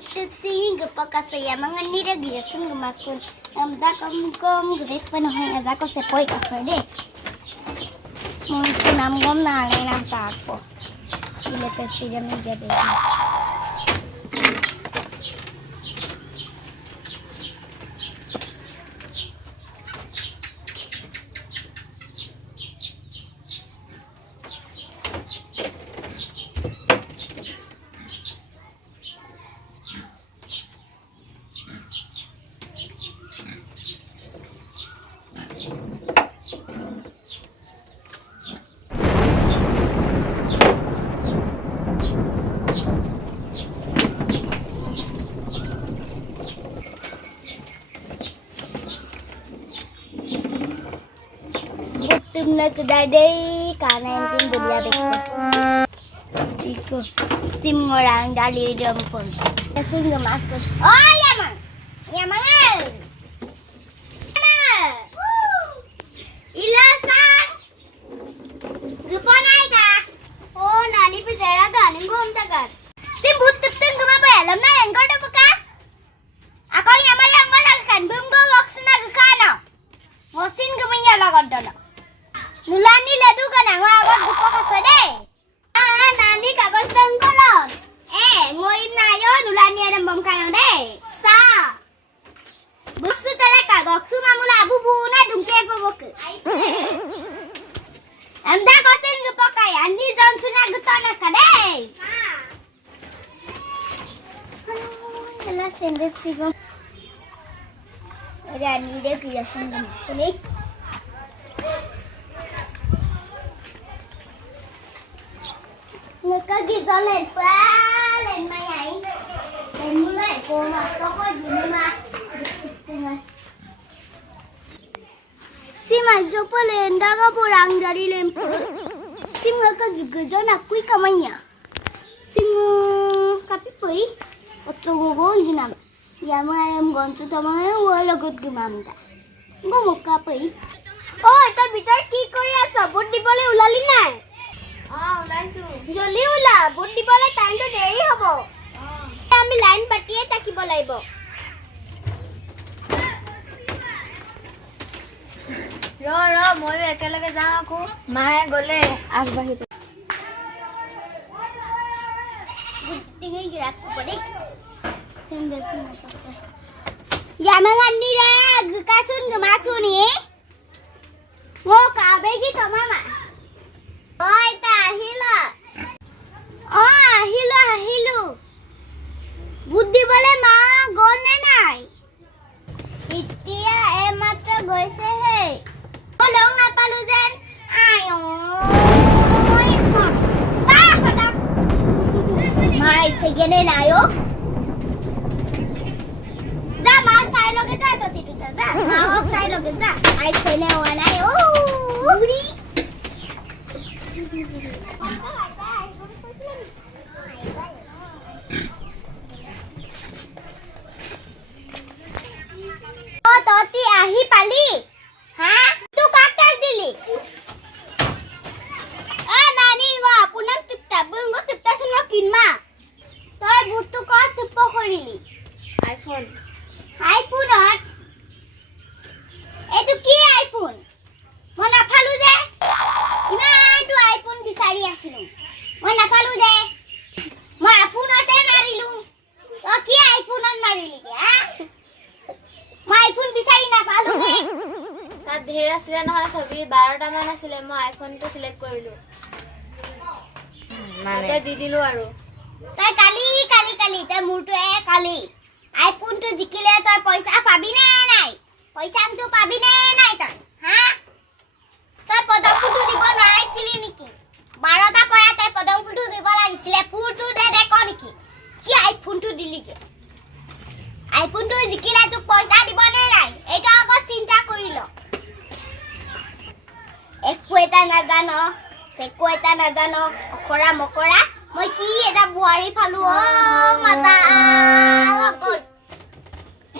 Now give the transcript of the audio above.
Buti pagkasaya mga niragyasun gumasun. Da kom gret panohay aja ko se poi kasoy de. Mo sinam gom na lai nam ta ko. Ile pestigan ni gade. Tumna kedai karena yang dunia bekko. Iko sim orang dari dampun. Kesun masuk. Oh ya mang. Ya mang. Ilasan. Gupon aida. Oh nani pejara ganing gom tagar. Sim but teptung guma bayalam na engkau dah buka. Aku yang mana kan bumbu loksana gukana. Mosin gumanya lagat dana. Nulani ladu kan ang agot buko kasode. Nani kagos tengkolon. Ngoim nayo nulani adam bom kayo de. Sa. Buksu tara kagok su mamula bubu na dungke pabok. Amda kosen gupo kay andi jon suna gutona kade. Hala sendes sigo. Rani de kiya sungguh suni. Người ta ghi rõ lên quá lên mai nhảy lên mưa lại cô mà có gì nữa mà sim aja pa lên dah ka porang dari lempu sim ngaka juga jana kui kamanya sim kapi pui otto gogo jinam ya mengalem goncu tamang wala god gumamda go mukka pui oh eta bitar ki kori asa bodi bole ulali nai ওলাইছো জলদি ওলা বুট দিবলে টাইমটো দেৰি হ'ব আমি line পাতিয়ে থাকিব লাগিব ৰ মই একেলগে যাওঁ আকৌ মায়ে গলে আগবাঢ়ি বুটিঙে গিৰাক পৰে সেন্দেছি নাপাছে ইয়ামাঙানিৰা গুকাসুন গমাসুনি ও কাবেগি তমামা Oi, ta ahila. Ahilu. Buddhi bole ma gone nai. Itia emata goise he. Olong na palu jen. Ayo. Sa pada. Mai segene nayo. Ja ma sai loge ja to titu ja. Ma hok sai loge ja. Ai sene wana yo. Uri. Oh, Toti ahi pali. Hah? Tu kakak dili. Nani wa punam tipta bungo tipta sunga kinma. Toy butu ko tippo korili. iPhone. iPhone or? Etu ki iPhone? Mona phalu je. Iman tu iPhone bisari asilu. Mona phalu je. Mo iPhone ote marilu. To ki iPhone on marili ke ha? Mo iPhone bisari na palu ke. তাত ধেৰ আছিলে নহয় ছবি 12টা মান আছিলে মই আইফোনটো select কৰিলো মানে দি দিলো আৰু তই কালি তই মুৰটো কালি আইফোনটো জিকিলে তই পইচা পাবি নে নাই পইচাটো পাবি নে নাই তই হা তই পদক ফুটো দিব নোৱাৰিছিলি নেকি 12টা পৰা তই পদক ফুটো দিব লাগিছিলে ফুটো দে ক নেকি কি আইফোনটো দিলিগে আইফোনটো জিকিলে তোক পইচা দিব নে নাই এটা আগত চিন্তা কৰি ল একো এটা নাজানো সেকো এটা নাজানো অখৰা মকৰা মই কি এটা বুৱাৰী ফালো মাতা